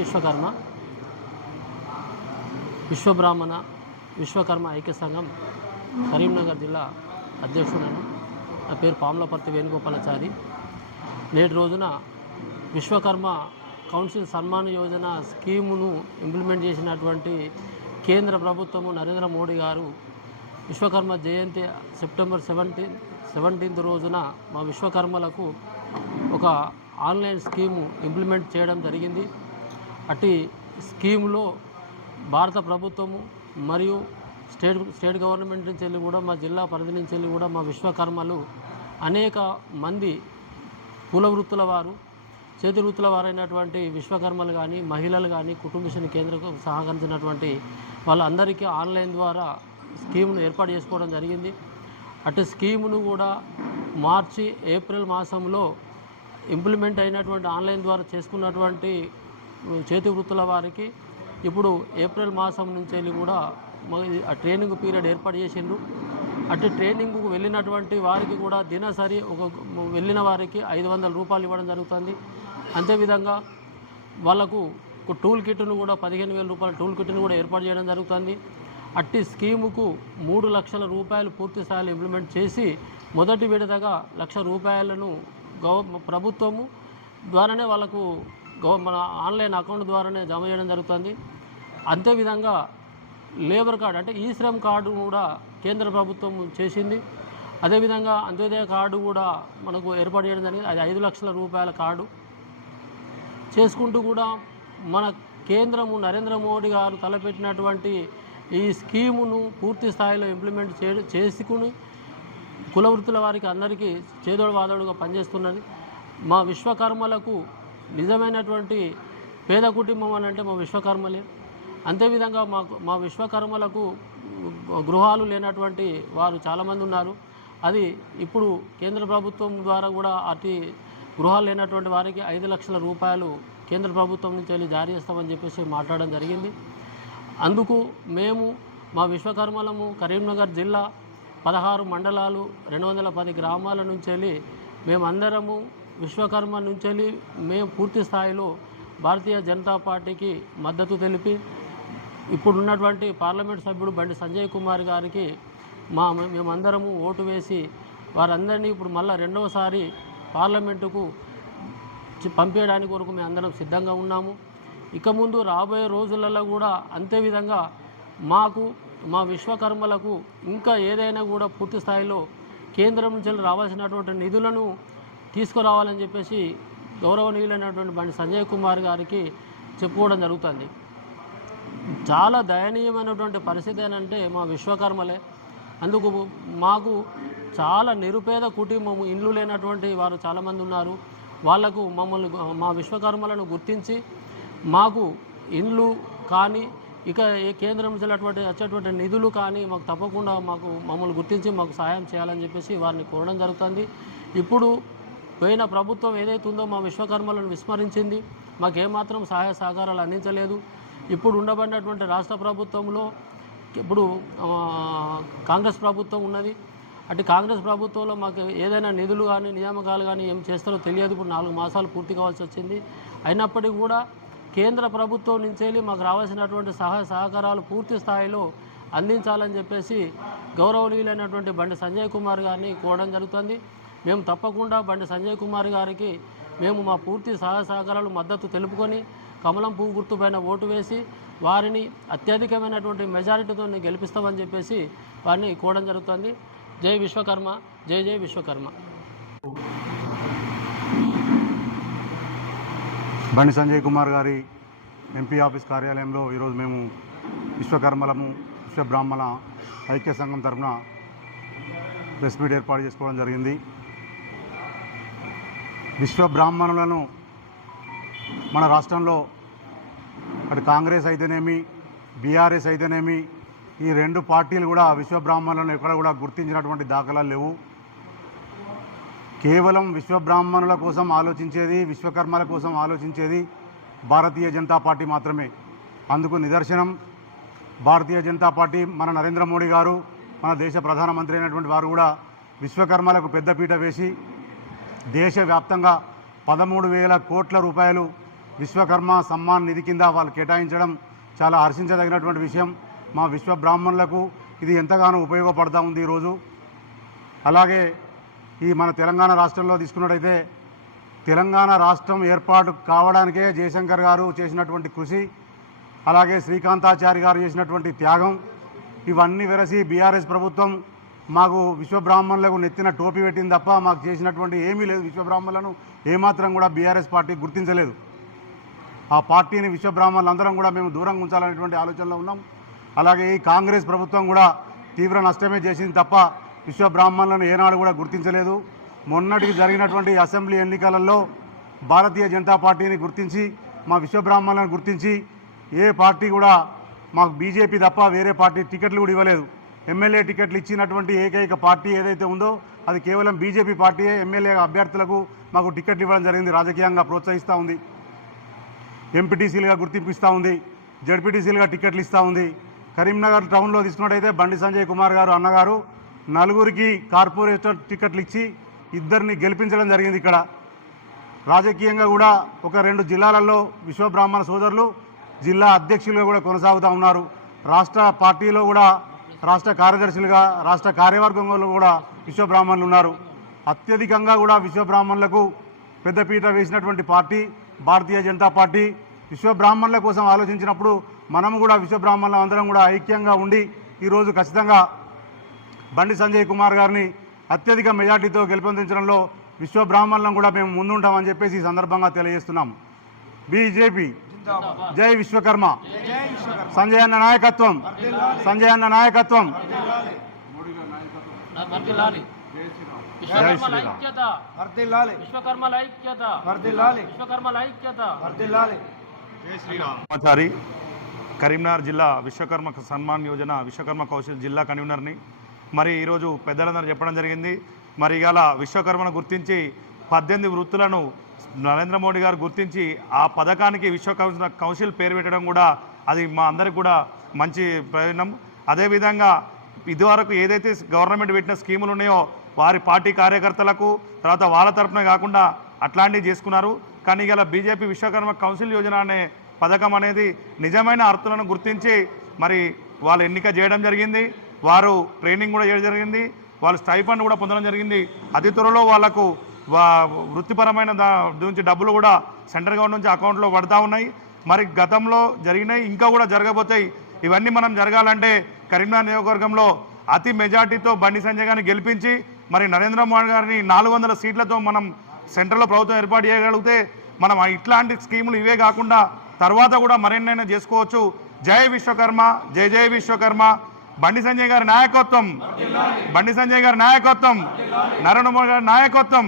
విశ్వకర్మ విశ్వబ్రాహ్మణ విశ్వకర్మ ఐక్య సంఘం కరీంనగర్ జిల్లా అధ్యక్షుడను. నా పేరు పాములపర్తి వేణుగోపాలాచారి. నేటి రోజున విశ్వకర్మ కౌన్సిల్ సన్మాన్ యోజన స్కీమును ఇంప్లిమెంట్ చేసినటువంటి కేంద్ర ప్రభుత్వము నరేంద్ర మోడీ గారు విశ్వకర్మ జయంతి సెప్టెంబర్ 17th రోజున మా విశ్వకర్మలకు ఒక ఆన్లైన్ స్కీము ఇంప్లిమెంట్ చేయడం జరిగింది. అట్టి స్కీములో భారత ప్రభుత్వము మరియు స్టేట్ గవర్నమెంట్ నుంచి వెళ్ళి కూడా మా జిల్లా పరిధి నుంచి వెళ్ళి కూడా మా విశ్వకర్మలు అనేక మంది కుల వృత్తుల వారు చేతి వృత్తుల వారైనటువంటి విశ్వకర్మలు కానీ మహిళలు కానీ కుటుంబశ్రీ కేంద్రకు సహకరించినటువంటి వాళ్ళందరికీ ఆన్లైన్ ద్వారా స్కీమ్ను ఏర్పాటు చేసుకోవడం జరిగింది. అటు స్కీమును కూడా మార్చి ఏప్రిల్ మాసంలో ఇంప్లిమెంట్ అయినటువంటి ఆన్లైన్ ద్వారా చేసుకున్నటువంటి చేతి వృత్తుల వారికి ఇప్పుడు ఏప్రిల్ మాసం నుంచి వెళ్ళి కూడా ట్రైనింగ్ పీరియడ్ ఏర్పాటు చేసిండ్రు. అటు ట్రైనింగ్కు వెళ్ళినటువంటి వారికి కూడా దినసరి వెళ్ళిన వారికి 500 రూపాయలు ఇవ్వడం జరుగుతుంది. అంతేవిధంగా వాళ్ళకు ఒక టూల్ కిట్ను కూడా 15,000 రూపాయల టూల్ కిట్ను కూడా ఏర్పాటు చేయడం జరుగుతుంది. అట్టి స్కీముకు 3 లక్షల రూపాయలు పూర్తి స్థాయిలో ఇంప్లిమెంట్ చేసి మొదటి విడతగా 1,00,000 రూపాయలను ప్రభుత్వము ద్వారానే వాళ్ళకు మన ఆన్లైన్ అకౌంట్ ద్వారానే జమ చేయడం జరుగుతుంది. అంతేవిధంగా లేబర్ కార్డు అంటే ఈ శ్రమ్ కార్డు కూడా కేంద్ర ప్రభుత్వం చేసింది. అదేవిధంగా అంత్యోదయ కార్డు కూడా మనకు ఏర్పాటు చేయడం జరిగింది. అది 5 లక్షల రూపాయల కార్డు చేసుకుంటూ కూడా మన కేంద్రము నరేంద్ర మోడీ గారు తలపెట్టినటువంటి ఈ స్కీమును పూర్తి స్థాయిలో ఇంప్లిమెంట్ చేసుకుని కుల వృత్తుల వారికి అందరికీ చేదోడు వాదోడుగా పనిచేస్తున్నది. మా విశ్వకర్మలకు నిజమైనటువంటి పేద కుటుంబం అని అంటే మా విశ్వకర్మలే. అంతేవిధంగా మా విశ్వకర్మలకు గృహాలు లేనటువంటి వారు చాలామంది ఉన్నారు. అది ఇప్పుడు కేంద్ర ప్రభుత్వం ద్వారా కూడా అతి గృహాలు లేనటువంటి వారికి 5 లక్షల రూపాయలు కేంద్ర ప్రభుత్వం నుంచి వెళ్ళి జారీ చేస్తామని చెప్పేసి మాట్లాడడం జరిగింది. అందుకు మేము మా విశ్వకర్మలము కరీంనగర్ జిల్లా 16 మండలాలు 210 గ్రామాల నుంచి వెళ్ళి మేమందరము విశ్వకర్మ నుంచి వెళ్ళి మేము పూర్తి స్థాయిలో భారతీయ జనతా పార్టీకి మద్దతు తెలిపి ఇప్పుడున్నటువంటి పార్లమెంట్ సభ్యుడు బండి సంజయ్ కుమార్ గారికి మేమందరము ఓటు వేసి వారందరినీ ఇప్పుడు మళ్ళీ రెండవసారి పార్లమెంటుకు పంపించడానికి వరకు మేము అందరం సిద్ధంగా ఉన్నాము. ఇక ముందు రాబోయే రోజులలో కూడా అంతేవిధంగా మా విశ్వకర్మలకు ఇంకా ఏదైనా కూడా పూర్తి స్థాయిలో కేంద్రం నుంచి రావాల్సినటువంటి నిధులను తీసుకురావాలని చెప్పేసి గౌరవనీయులైనటువంటి బండి సంజయ్ కుమార్ గారికి చెప్పుకోవడం జరుగుతుంది. చాలా దయనీయమైనటువంటి పరిస్థితి ఏంటంటే మా విశ్వకర్మలే. అందుకు మాకు చాలా నిరుపేద కుటుంబము ఇండ్లు లేనటువంటి వారు చాలామంది ఉన్నారు. వాళ్లకు మా విశ్వకర్మలను గుర్తించి మాకు ఇండ్లు కానీ ఇక ఏ కేంద్రం నుంచి వచ్చేటువంటి నిధులు కానీ మాకు తప్పకుండా మమ్మల్ని గుర్తించి మాకు సహాయం చేయాలని చెప్పేసి వారిని కోరడం జరుగుతుంది. ఇప్పుడు పోయిన ప్రభుత్వం ఏదైతే ఉందో మా విశ్వకర్మలను విస్మరించింది, మాకేమాత్రం సహాయ సహకారాలు అందించలేదు. ఇప్పుడు ఉండబడినటువంటి రాష్ట్ర ప్రభుత్వంలో ఇప్పుడు కాంగ్రెస్ ప్రభుత్వం ఉన్నది. అటు కాంగ్రెస్ ప్రభుత్వంలో మాకు ఏదైనా నిధులు కానీ నియామకాలు కానీ ఏం చేస్తారో తెలియదు. ఇప్పుడు 4 మాసాలు పూర్తి కావాల్సి వచ్చింది. అయినప్పటికీ కూడా కేంద్ర ప్రభుత్వం నుంచి వెళ్ళి మాకు రావాల్సినటువంటి సహాయ సహకారాలు పూర్తి స్థాయిలో అందించాలని చెప్పేసి గౌరవనీయులైనటువంటి బండి సంజయ్ కుమార్ గారిని కోరడం జరుగుతుంది. మేము తప్పకుండా బండి సంజయ్ కుమార్ గారికి మేము మా పూర్తి సహాయ సహకారాలు మద్దతు తెలుపుకొని కమలం పువ్వు గుర్తుపైన ఓటు వేసి వారిని అత్యధికమైనటువంటి మెజారిటీతో గెలిపిస్తామని చెప్పేసి వారిని కోరడం జరుగుతుంది. జై విశ్వకర్మ, జై జై విశ్వకర్మ. బండి సంజయ్ కుమార్ గారి ఎంపీ ఆఫీస్ కార్యాలయంలో ఈరోజు మేము విశ్వకర్మలము విశ్వబ్రాహ్మణ ఐక్య సంఘం తరఫున ప్రెస్ మీట్ ఏర్పాటు చేసుకోవడం జరిగింది. విశ్వబ్రాహ్మణులను మన రాష్ట్రంలో అటు కాంగ్రెస్ అయితేనేమి బీఆర్ఎస్ అయితేనేమి ఈ 2 పార్టీలు కూడా విశ్వబ్రాహ్మణులను ఎక్కడ కూడా గుర్తించినటువంటి దాఖలాలు లేవు. కేవలం విశ్వబ్రాహ్మణుల కోసం ఆలోచించేది, విశ్వకర్మల కోసం ఆలోచించేది భారతీయ జనతా పార్టీ మాత్రమే. అందుకు నిదర్శనం భారతీయ జనతా పార్టీ మన నరేంద్ర మోడీ గారు, మన దేశ ప్రధానమంత్రి అయినటువంటి వారు కూడా విశ్వకర్మలకు పెద్దపీట వేసి దేశవ్యాప్తంగా 13,000 కోట్ల రూపాయలు విశ్వకర్మ సమ్మాన్ నిధి కింద వాళ్ళు కేటాయించడం చాలా హర్షించదగినటువంటి విషయం. మా విశ్వ బ్రాహ్మణులకు ఇది ఎంతగానో ఉపయోగపడతా ఉంది ఈరోజు. అలాగే ఈ మన తెలంగాణ రాష్ట్రంలో తీసుకున్నట్టయితే తెలంగాణ రాష్ట్రం ఏర్పాటు కావడానికే జయశంకర్ గారు చేసినటువంటి కృషి, అలాగే శ్రీకాంతాచారి గారు చేసినటువంటి త్యాగం, ఇవన్నీ వెరసి బీఆర్ఎస్ ప్రభుత్వం మాకు విశ్వబ్రాహ్మణులకు నెత్తిన టోపీ పెట్టింది తప్ప మాకు చేసినటువంటి ఏమీ లేదు. విశ్వబ్రాహ్మణులను ఏమాత్రం కూడా బీఆర్ఎస్ పార్టీ గుర్తించలేదు. ఆ పార్టీని విశ్వబ్రాహ్మణులందరం కూడా మేము దూరంగా ఉంచాలనేటువంటి ఆలోచనలో ఉన్నాం. అలాగే ఈ కాంగ్రెస్ ప్రభుత్వం కూడా తీవ్ర నష్టమే చేసింది తప్ప విశ్వబ్రాహ్మణులను ఏనాడు కూడా గుర్తించలేదు. మొన్నటికి జరిగినటువంటి అసెంబ్లీ ఎన్నికలలో భారతీయ జనతా పార్టీని గుర్తించి మా విశ్వబ్రాహ్మణులను గుర్తించి ఏ పార్టీ కూడా మాకు బీజేపీ తప్ప వేరే పార్టీ టికెట్లు కూడా ఇవ్వలేదు. ఎమ్మెల్యే టికెట్లు ఇచ్చినటువంటి ఏకైక పార్టీ ఏదైతే ఉందో అది కేవలం బీజేపీ పార్టీయే. ఎమ్మెల్యే అభ్యర్థులకు మాకు టికెట్లు ఇవ్వడం జరిగింది, రాజకీయంగా ప్రోత్సహిస్తూ ఉంది. ఎంపీటీసీలుగా గుర్తింపు ఉంది, జడ్పీటీసీలుగా టికెట్లు ఇస్తూ ఉంది. కరీంనగర్ టౌన్లో తీసుకున్నట్టయితే బండి సంజయ్ కుమార్ గారు అన్నగారు నలుగురికి కార్పొరేటర్ టికెట్లు ఇచ్చి ఇద్దరిని గెలిపించడం జరిగింది. ఇక్కడ రాజకీయంగా కూడా ఒక 2 జిల్లాలలో విశ్వబ్రాహ్మణ సోదరులు జిల్లా అధ్యక్షులుగా కూడా కొనసాగుతూ ఉన్నారు. రాష్ట్ర పార్టీలో కూడా రాష్ట్ర కార్యదర్శులుగా రాష్ట్ర కార్యవర్గంలో కూడా విశ్వబ్రాహ్మణులు ఉన్నారు. అత్యధికంగా కూడా విశ్వబ్రాహ్మణులకు పెద్దపీట వేసినటువంటి పార్టీ భారతీయ జనతా పార్టీ. విశ్వబ్రాహ్మణుల కోసం ఆలోచించినప్పుడు మనము కూడా విశ్వబ్రాహ్మణులు అందరం కూడా ఐక్యంగా ఉండి ఈరోజు ఖచ్చితంగా బండి సంజయ్ కుమార్ గారిని అత్యధిక మెజార్టీతో గెలుపొందించడంలో విశ్వబ్రాహ్మణులను కూడా మేము ముందుంటామని చెప్పేసి ఈ సందర్భంగా తెలియజేస్తున్నాం. బీజేపీ జై విశ్వకర్మ, సంజయ్ అన్న నాయకత్వం, సంజయ్ అన్న నాయకత్వం. కరీంనగర్ జిల్లా విశ్వకర్మ సన్మాన్ యోజన విశ్వకర్మ కౌశల్ జిల్లా కన్వీనర్ని. మరి ఈరోజు పెద్దలందరూ చెప్పడం జరిగింది. మరి ఇవాళ విశ్వకర్మను గుర్తించి 18 వృత్తులను నరేంద్ర మోడీ గారు గుర్తించి ఆ పథకానికి విశ్వకర్మ కౌశల్ పేరు పెట్టడం కూడా అది మా అందరికి కూడా మంచి ప్రయోజనం. అదేవిధంగా ఇదివరకు ఏదైతే గవర్నమెంట్ పెట్టిన స్కీములు ఉన్నాయో వారి పార్టీ కార్యకర్తలకు తర్వాత వాళ్ళ తరఫున కాకుండా అట్లాంటివి చేసుకున్నారు. కానీ ఇలా బీజేపీ విశ్వకర్మ కౌశల్ యోజన అనే పథకం అనేది నిజమైన అర్థులను గుర్తించి మరి వాళ్ళు ఎన్నిక చేయడం జరిగింది. వారు ట్రైనింగ్ కూడా చేయడం జరిగింది, వాళ్ళు స్టైఫండ్ కూడా పొందడం జరిగింది. అతి త్వరలో వాళ్లకు వృత్తిపరమైన నుంచి డబ్బులు కూడా సెంట్రల్ గవర్నమెంట్ నుంచి అకౌంట్లో పడతా ఉన్నాయి. మరి గతంలో జరిగినాయి, ఇంకా కూడా జరగబోతాయి. ఇవన్నీ మనం జరగాలంటే కరీంనగర్ నియోజకవర్గంలో అతి మెజార్టీతో బండి సంజయ్ గారిని గెలిపించి మరి నరేంద్ర మోడీ గారిని 400 సీట్లతో మనం సెంట్రల్లో ప్రభుత్వం ఏర్పాటు చేయగలిగితే మనం ఇట్లాంటి స్కీములు ఇవే కాకుండా తర్వాత కూడా మరెన్నైనా చేసుకోవచ్చు. జై విశ్వకర్మ, జై జై విశ్వకర్మ. బండి సంజయ్ గారి నాయకత్వం, బండి సంజయ్ గారి నాయకత్వం, నరేంద్ర మోడీ గారి నాయకత్వం.